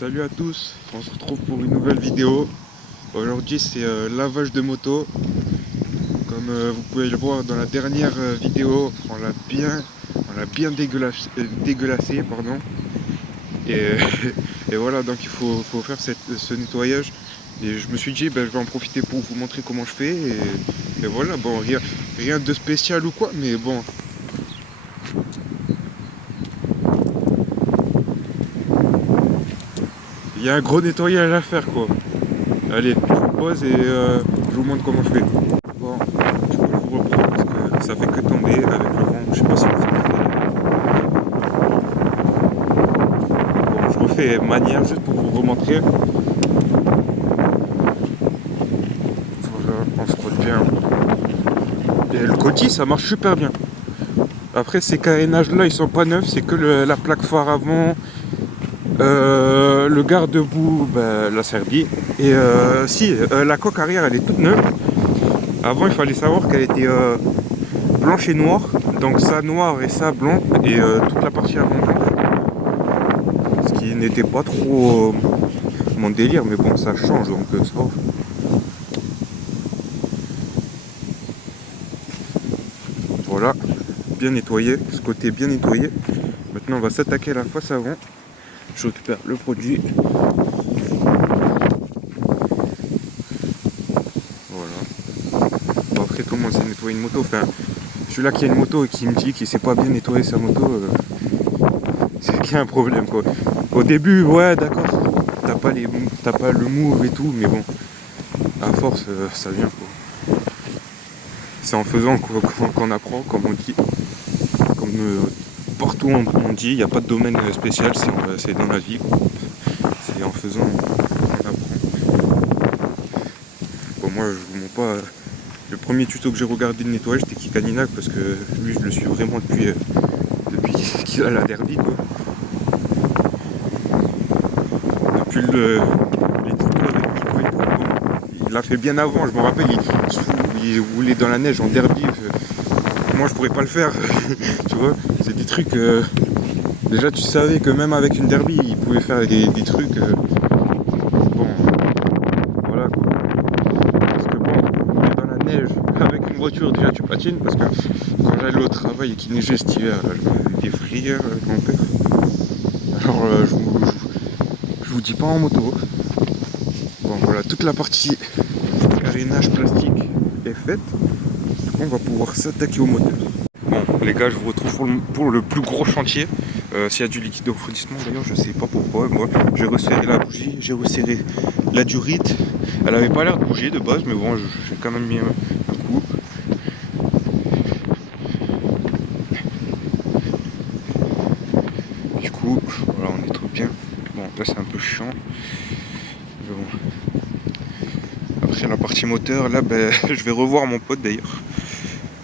Salut à tous, on se retrouve pour une nouvelle vidéo. Aujourd'hui c'est lavage de moto. Comme vous pouvez le voir dans la dernière vidéo, on l'a bien dégueulassé, pardon. Et, et voilà, donc il faut faire ce nettoyage. Et je me suis dit, je vais en profiter pour vous montrer comment je fais. Et voilà, bon, rien de spécial ou quoi, mais bon. Il y a un gros nettoyage à faire, quoi. Allez, je vous pose et je vous montre comment je fais. Bon, du coup, je vous reprends parce que ça fait que tomber avec le vent. Je sais pas si vous entendez. Bon, je refais manière juste pour vous remontrer. Voilà, on se roule bien. Et le côté, ça marche super bien. Après, ces carénages là, ils sont pas neufs. C'est que la plaque phare avant. Le garde-boue, la servi. Et la coque arrière, elle est toute neuve. Avant, il fallait savoir qu'elle était blanche et noire. Donc ça noir et ça blanc. Et toute la partie avant blanche. Ce qui n'était pas trop mon délire. Mais bon, ça change. Donc ça va. Voilà. Bien nettoyé. Ce côté bien nettoyé. Maintenant, on va s'attaquer à la face avant. Je récupère le produit. Voilà. Bon, après, tout le monde sait nettoyer une moto. Enfin, celui-là qui a une moto et qui me dit qu'il sait pas bien nettoyer sa moto, c'est qu'il y a un problème, quoi. Au début, ouais, d'accord, t'as pas le move et tout, mais bon, à force, ça vient, quoi. C'est en faisant qu'on apprend, comme on dit. Comme partout on dit, il n'y a pas de domaine spécial, c'est dans la vie, quoi. C'est en faisant qu'on apprend. Bon, moi, je vous montre pas. Le premier tuto que j'ai regardé de nettoyage, c'était Kikanina, parce que lui, je le suis vraiment depuis qu'il a la derby, quoi. Depuis les tutos avec Nico et tout, bon, il l'a fait bien avant, je me rappelle, il roulait dans la neige en derby. Moi, je pourrais pas le faire, tu vois. C'est des trucs. Déjà, tu savais que même avec une derby, il pouvait faire des trucs. Bon, voilà, quoi. Parce que bon, rouler dans la neige avec une voiture, déjà tu patines, parce que quand j'allais au travail et qu'il neigeait cet hiver, là, je me faisais des frayeurs avec mon père. Alors je vous dis pas en moto. Bon, voilà, toute la partie carénage plastique est faite. Du coup, on va pouvoir s'attaquer au moteur. Bon, les gars, je vous retrouve pour le plus gros chantier. S'il y a du liquide de refroidissement, d'ailleurs, je sais pas pourquoi. Moi, j'ai resserré la bougie, j'ai resserré la durite. Elle avait pas l'air de bouger de base, mais bon, j'ai quand même mis un coup. Du coup, voilà, on est trop bien. Bon, là, c'est un peu chiant. Mais bon. Après, la partie moteur, là, je vais revoir mon pote d'ailleurs.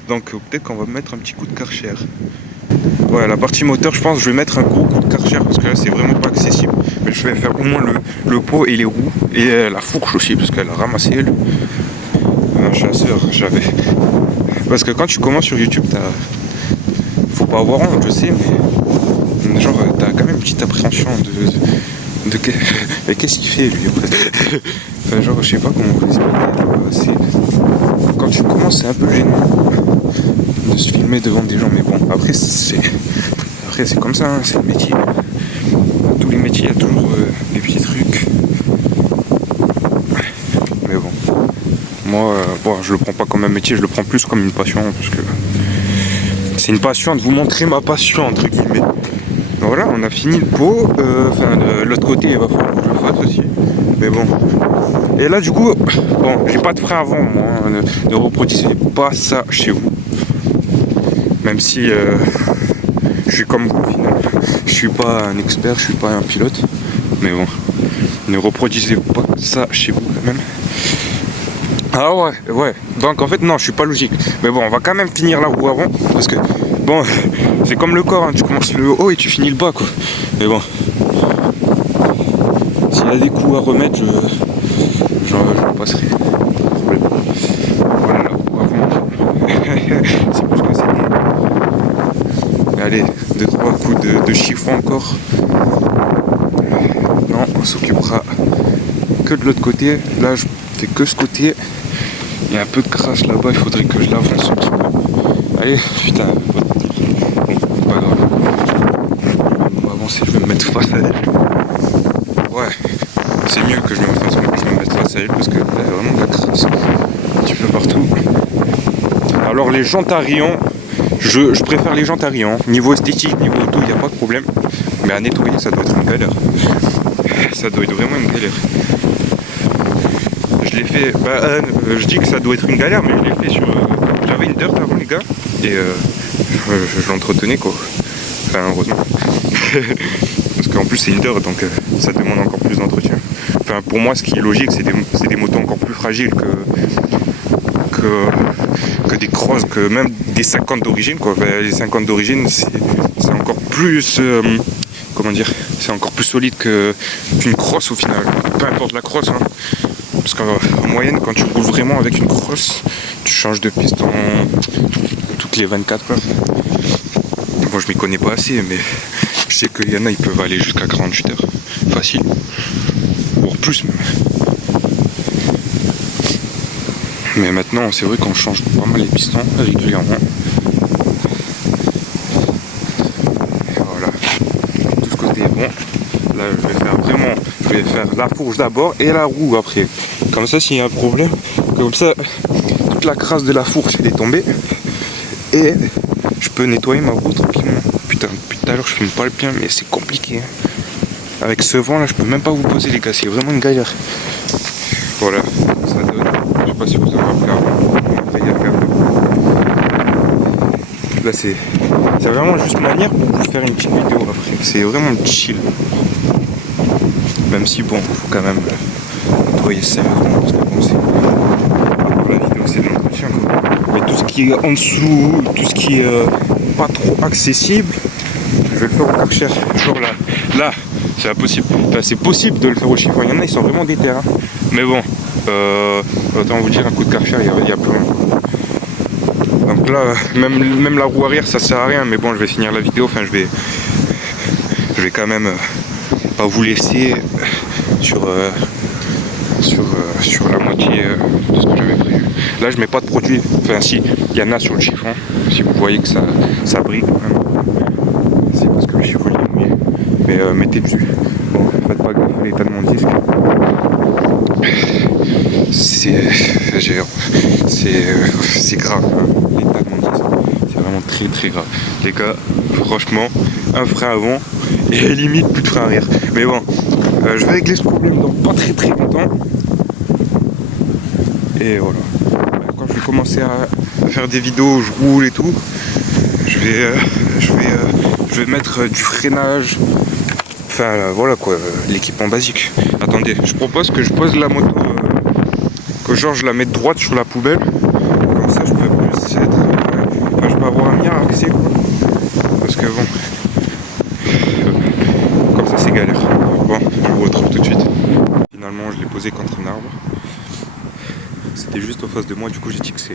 Donc, peut-être qu'on va mettre un petit coup de Karcher. Ouais, la partie moteur, je pense que je vais mettre un gros coup de Karcher parce que là, c'est vraiment pas accessible. Mais je vais faire au moins le pot et les roues et la fourche aussi parce qu'elle a ramassé elle. Un chasseur, j'avais. Parce que quand tu commences sur YouTube, faut pas avoir honte, je sais, mais genre, t'as quand même une petite appréhension de mais qu'est-ce qu'il fait lui après. Enfin, genre, je sais pas comment vous expliquer. Quand tu commences, c'est un peu gênant de se filmer devant des gens, mais bon, après c'est comme ça, hein, c'est le métier. Dans tous les métiers, il y a toujours des petits trucs. Mais bon, moi, je le prends pas comme un métier, je le prends plus comme une passion, parce que c'est une passion de vous montrer ma passion, entre guillemets. Voilà, on a fini le pot. De l'autre côté, il va falloir que je le fasse aussi. Mais bon. Et là, du coup, bon, j'ai pas de frein avant, moi. Hein, ne reproduisez pas ça chez vous. Même si je suis comme vous, au final. Je suis pas un expert, je suis pas un pilote. Mais bon, ne reproduisez pas ça chez vous, quand même. Ah ouais. Donc en fait, non, je suis pas logique. Mais bon, on va quand même finir la roue avant. Parce que, bon, c'est comme le corps, hein, tu commences le haut et tu finis le bas, quoi. Mais bon, s'il y a des coups à remettre, je passerai. Voilà la roue avant. C'est plus que c'était. Allez, 2-3 coups de chiffon encore. Non, s'occupera que de l'autre côté. Là je fais que ce côté. Il y a un peu de crasse là-bas, il faudrait que je l'avance un petit peu. Allez, putain, bon, pas grave. On va avancer, je vais me mettre face à elle. Ouais, c'est mieux que je me mette face à elle parce que là, il y a vraiment de la crasse un petit peu partout. Alors les jantes à rayon, je préfère les jantes à rayon. Niveau esthétique, niveau auto, il n'y a pas de problème. Mais à nettoyer, ça doit être une galère. Ça doit être vraiment une galère. Je l'ai fait, je dis que ça doit être une galère, mais je l'ai fait sur... j'avais une dirt avant les gars, et je l'entretenais quoi. Enfin heureusement. Parce qu'en plus c'est une dirt, donc ça demande encore plus d'entretien. Enfin pour moi ce qui est logique, c'est des motos encore plus fragiles que des crosses, que même des 50 d'origine quoi. Enfin, les 50 d'origine c'est encore plus... comment dire, c'est encore plus solide qu'une crosse au final. Peu importe la crosse, hein. Parce qu'en moyenne, quand tu roules vraiment avec une crosse, tu changes de piste toutes les 24 heures. Bon, je m'y connais pas assez, mais je sais qu'il y en a, ils peuvent aller jusqu'à 48 heures. Facile. Voire plus même. Mais maintenant, c'est vrai qu'on change pas mal les pistons régulièrement. Voilà. Tout ce côté est bon. Là, je vais faire la fourche d'abord et la roue après. Comme ça, s'il y a un problème, comme ça, toute la crasse de la fourche elle est tombée et je peux nettoyer ma roue tranquillement. Putain, depuis tout à l'heure, je filme pas le bien, mais c'est compliqué. Avec ce vent là, je peux même pas vous poser les gars, c'est vraiment une galère. Voilà, ça donne. Je sais pas si vous avez rappelé avant. Là, c'est vraiment juste manière pour vous faire une petite vidéo après. C'est vraiment chill. Même si bon, faut quand même nettoyer ça parce que bon, c'est la vidéo, c'est de l'entretien quoi. Mais tout ce qui est en dessous, tout ce qui est pas trop accessible, je vais le faire au Karcher. Genre là, c'est impossible. Enfin, c'est possible de le faire au chiffon. Il y en a, ils sont vraiment déter. Hein. Mais bon, autant vous dire, un coup de Karcher, il y a plus rien. Donc là, même la roue arrière, ça sert à rien. Mais bon, je vais finir la vidéo. Enfin, je vais quand même pas vous laisser sur la moitié de ce que j'avais prévu. Là je mets pas de produit, enfin si, il y en a sur le chiffon, si vous voyez que ça brille quand même, c'est parce que le chiffon est mouillé, mais mettez dessus. Bon, faites pas gaffe à l'état de mon disque, c'est grave, hein, l'état de mon disque, c'est vraiment très très grave. Les gars, franchement, un frein avant et limite plus de frein arrière. Mais bon, je vais régler ce problème dans pas très très longtemps. Et voilà. Quand je vais commencer à faire des vidéos où je roule et tout, je vais mettre du freinage. Enfin voilà quoi, l'équipement basique. Attendez, je propose que je pose la moto, que genre je la mette droite sur la poubelle. Comme ça je peux plus être. Enfin je peux avoir un meilleur accès quoi. Parce que bon. Comme ça c'est galère. Bon, je vous retrouve tout de suite. Finalement je l'ai posé contre un arbre. C'était juste en face de moi, du coup j'ai dit que ça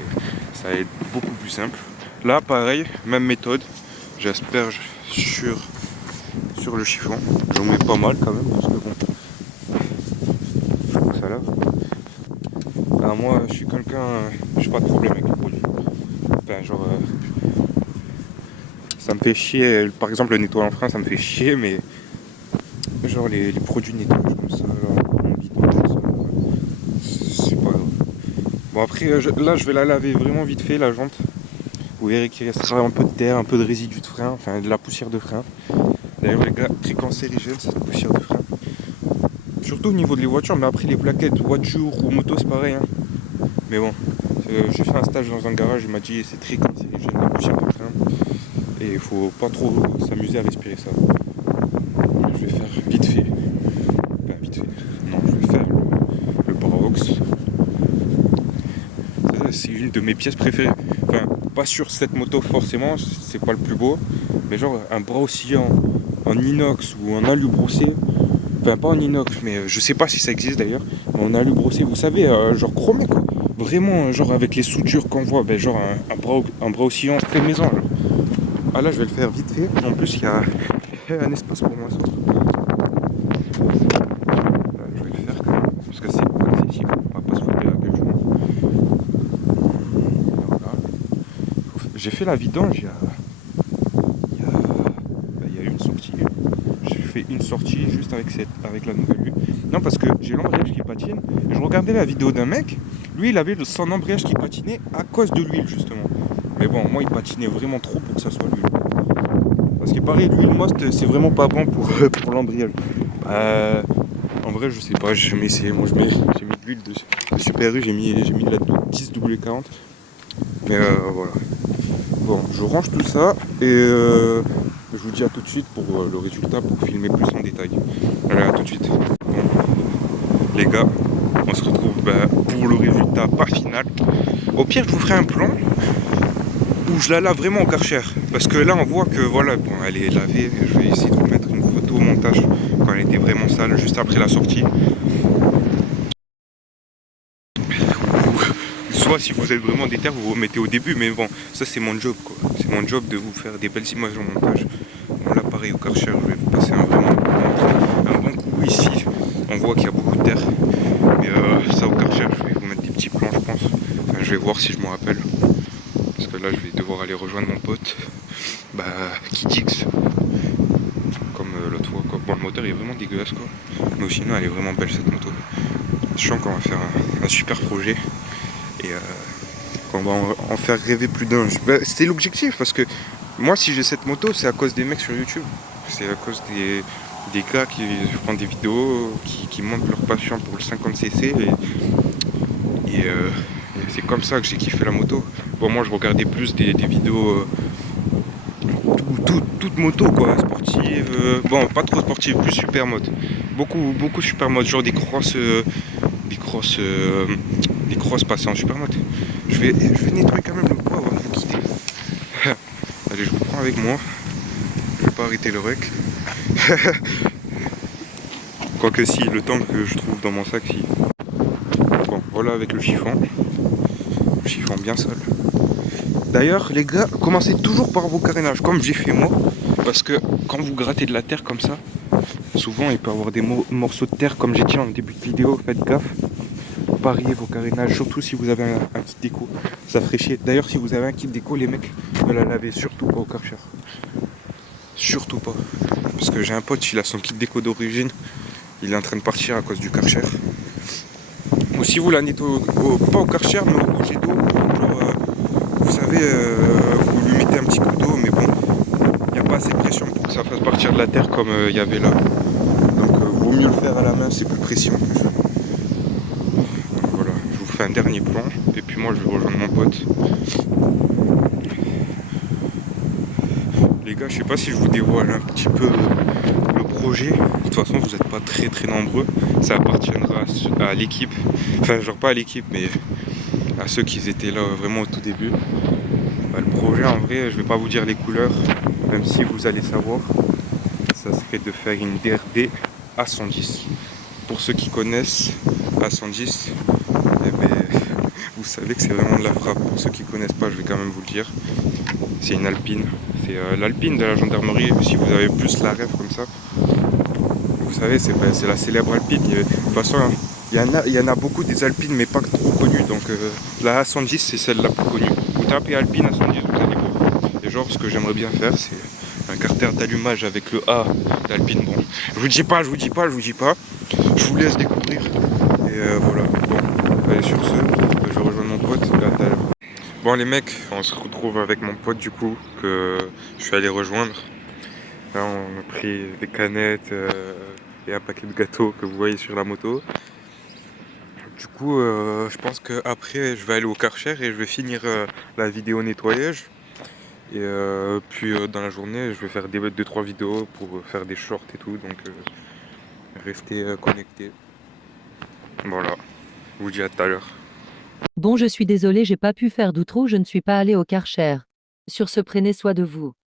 allait être beaucoup plus simple. Là pareil, même méthode, j'asperge sur le chiffon. J'en mets pas mal quand même parce que bon, faut que ça lave. Alors moi je suis quelqu'un, j'ai pas de problème avec les produits. Enfin genre ça me fait chier, par exemple le nettoyant en frein ça me fait chier, mais genre les produits nettoyage comme ça, genre, mon bidon, comme ça, c'est pas grave. Bon après là je vais la laver vraiment vite fait la jante. Vous verrez qu'il restera un peu de terre, un peu de résidus de frein, enfin de la poussière de frein. D'ailleurs les gars, très cancérigène cette poussière de frein. Surtout au niveau des voitures, mais après les plaquettes voiture ou moto c'est pareil. Hein. Mais bon, j'ai fait un stage dans un garage, il m'a dit c'est très cancérigène la poussière de frein. Et il faut pas trop s'amuser à respirer ça. Je vais faire vite fait. Enfin vite fait. Non, je vais faire le Bravox. C'est une de mes pièces préférées. Enfin, pas sur cette moto forcément, c'est pas le plus beau. Mais genre un bras oscillant en inox ou en alu brossé. Enfin pas en inox, mais je sais pas si ça existe d'ailleurs. En alu brossé, vous savez, genre chromé quoi. Vraiment, genre avec les soudures qu'on voit, ben, genre un bras oscillant fait maison. Genre. Ah là je vais le faire vite fait. En plus il y a un espace pour moi. j'ai fait la vidange il y a une sortie. J'ai fait une sortie juste avec la nouvelle vue. Non, parce que j'ai l'embrayage qui patine. Et je regardais la vidéo d'un mec. Lui, il avait son embrayage qui patinait à cause de l'huile, justement. Mais bon, moi, il patinait vraiment trop pour que ça soit l'huile. Parce que pareil, l'huile, moi, c'est vraiment pas bon pour, pour l'embrayage. En vrai, je sais pas, j'ai jamais essayé. Moi, j'ai mis de l'huile de Super U, j'ai mis de la 10W40. Mais voilà. Bon, je range tout ça et je vous dis à tout de suite pour le résultat, pour filmer plus en détail. Allez, à tout de suite. Bon, les gars, on se retrouve pour le résultat pas final. Au pire, je vous ferai un plan où je la lave vraiment au Karcher. Parce que là, on voit que voilà, bon, elle est lavée. Je vais essayer de vous mettre une photo au montage quand elle était vraiment sale, juste après la sortie. Soit si vous êtes vraiment déter, vous vous remettez au début, mais bon, ça c'est mon job quoi. C'est mon job de vous faire des belles images en montage. Bon là pareil au Karcher, je vais vous passer un bon coup ici. On voit qu'il y a beaucoup de terre. Mais ça au Karcher, je vais vous mettre des petits plans je pense. Enfin, je vais voir si je me rappelle. Parce que là je vais devoir aller rejoindre mon pote. Kitix. Comme l'autre fois quoi. Bon le moteur est vraiment dégueulasse quoi. Mais sinon elle est vraiment belle cette moto. Je sens qu'on va faire un super projet. Et qu'on va en faire rêver plus d'un. C'était l'objectif parce que moi si j'ai cette moto c'est à cause des mecs sur YouTube. C'est à cause des gars qui font des vidéos, qui montrent leur passion pour le 50cc et c'est comme ça que j'ai kiffé la moto. Bon moi je regardais plus des vidéos toute moto quoi, sportive, bon pas trop sportive, plus super mode. Beaucoup super mode, genre des crosses passées en super mode. Je vais nettoyer quand même le bois avant de vous quitter. Allez, je vous prends avec moi. Je vais pas arrêter le rec. Quoique si, le temps que je trouve dans mon sac, si. Bon, voilà avec le chiffon. Le chiffon bien sale. D'ailleurs, les gars, commencez toujours par vos carénages, comme j'ai fait moi. Parce que quand vous grattez de la terre comme ça, souvent il peut y avoir des morceaux de terre, comme j'ai dit en début de vidéo, faites gaffe. Pariez vos carénages, surtout si vous avez un kit déco, ça ferait chier. D'ailleurs, si vous avez un kit déco, les mecs, ne la lavez surtout pas au Karcher. Surtout pas. Parce que j'ai un pote, il a son kit déco d'origine, il est en train de partir à cause du Karcher. Ou si vous la nettoyez pas au Karcher, mais au jet d'eau, genre, vous savez, vous lui mettez un petit coup d'eau, mais bon, il n'y a pas assez de pression pour que ça fasse partir de la terre comme il y avait là. Donc, vaut mieux le faire à la main, c'est plus pression. Un dernier plan et puis moi je vais rejoindre mon pote. Les gars, je sais pas si je vous dévoile un petit peu le projet. De toute façon, vous n'êtes pas très nombreux. Ça appartiendra à l'équipe. Enfin, genre pas à l'équipe, mais à ceux qui étaient là vraiment au tout début. Le projet, en vrai, je vais pas vous dire les couleurs, même si vous allez savoir. Ça serait de faire une DRD à 110. Pour ceux qui connaissent, à 110, eh ben, vous savez que c'est vraiment de la frappe. Pour ceux qui connaissent pas, je vais quand même vous le dire. C'est une Alpine. C'est l'Alpine de la gendarmerie. Si vous avez plus la rêve comme ça, vous savez, c'est la célèbre Alpine. De toute façon, il y en a beaucoup des Alpines, mais pas trop connues. Donc la A110, c'est celle la plus connue. Vous tapez Alpine A110, vous allez voir. Et genre, ce que j'aimerais bien faire, c'est un carter d'allumage avec le A d'Alpine. Bon, je vous dis pas. Je vous laisse découvrir. Et voilà. Bon, allez, sur ce, je vais rejoindre mon pote. Bon les mecs, on se retrouve avec mon pote du coup que je suis allé rejoindre. Là on a pris des canettes et un paquet de gâteaux que vous voyez sur la moto. Du coup je pense que après je vais aller au Karcher et je vais finir la vidéo nettoyage. Et puis dans la journée je vais faire 2-3 vidéos pour faire des shorts et tout, donc restez connectés. Voilà, je vous dis à tout à l'heure. Bon, je suis désolé, j'ai pas pu faire d'outro, je ne suis pas allé au Karcher. Sur ce, prenez soin de vous.